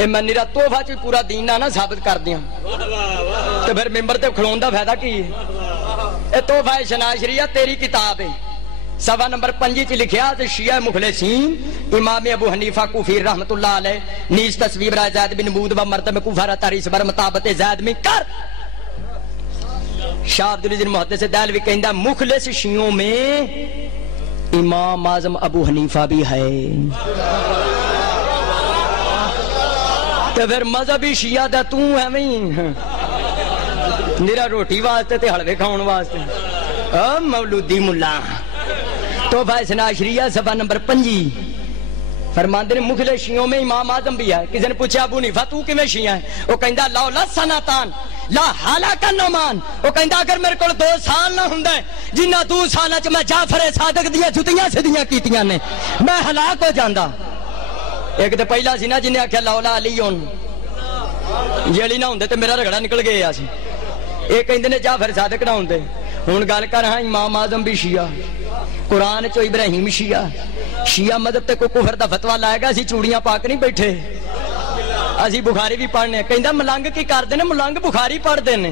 اے میں نیرا توفہ چ پورا دین نہ ثابت کر دیاں تے پھر ممبر تے کھلون دا فائدہ کی ہے؟ اے توفہ شناشریہ تیری کتاب ہے، صفحہ نمبر 5 چ لکھیا تے شیعہ مخلصین امام ابو حنیفہ کوفی رحمت اللہ علیہ نیز تصویب رائے زید بن بود و مرتبہ کوفہ تاریخ بر مطابق زید میں کر شاہ عبدالعزیز محدث دہلوی کہندا مخلص شیعوں میں امام اعظم ابو حنیفہ بھی ہے، تو پھر مذہبی شیعہ دا تو ہے میں میرا روٹی واسطے تے حلوے کھاؤن واسطے مولودی ملا۔ تو فیصلہ شریعہ صفحہ نمبر 5 فرماندے نے مخلص شیعوں میں امام اعظم بھی ہے۔ کسی نے پوچھا ابو حنیفہ تو کیویں شیعہ ہے؟ وہ کہندا لا سنتان لا حالک نعمان، وہ کہندا اگر میرے کول 2 سال نہ ہوندا جنہ 2 سالاں چ میں جعفر صادق دیاں جُتیاں سیدیاں کیتیاں نے میں ہلاک ہو جاندا۔ ایک تے پہلا سی نا جنہیں آکھیا لولا علی جے علی نہ ہوندے تے میرا رگڑا نکل گیا سی، اے کہندے نے جعفر صادق نہ ہوندے۔ ہن گل کر ہاں امام اعظم بھی شیعہ، قرآن چو ابراہیم شیعہ، شیعہ مذہب تے کوئی کفر دا فتویٰ لائے گا اسی چوڑیاں پاک نہیں بیٹھے، اسی بخاری بھی پڑھنے، کہندا ملنگ کی کر دینے، ملنگ بخاری پڑھ دینے۔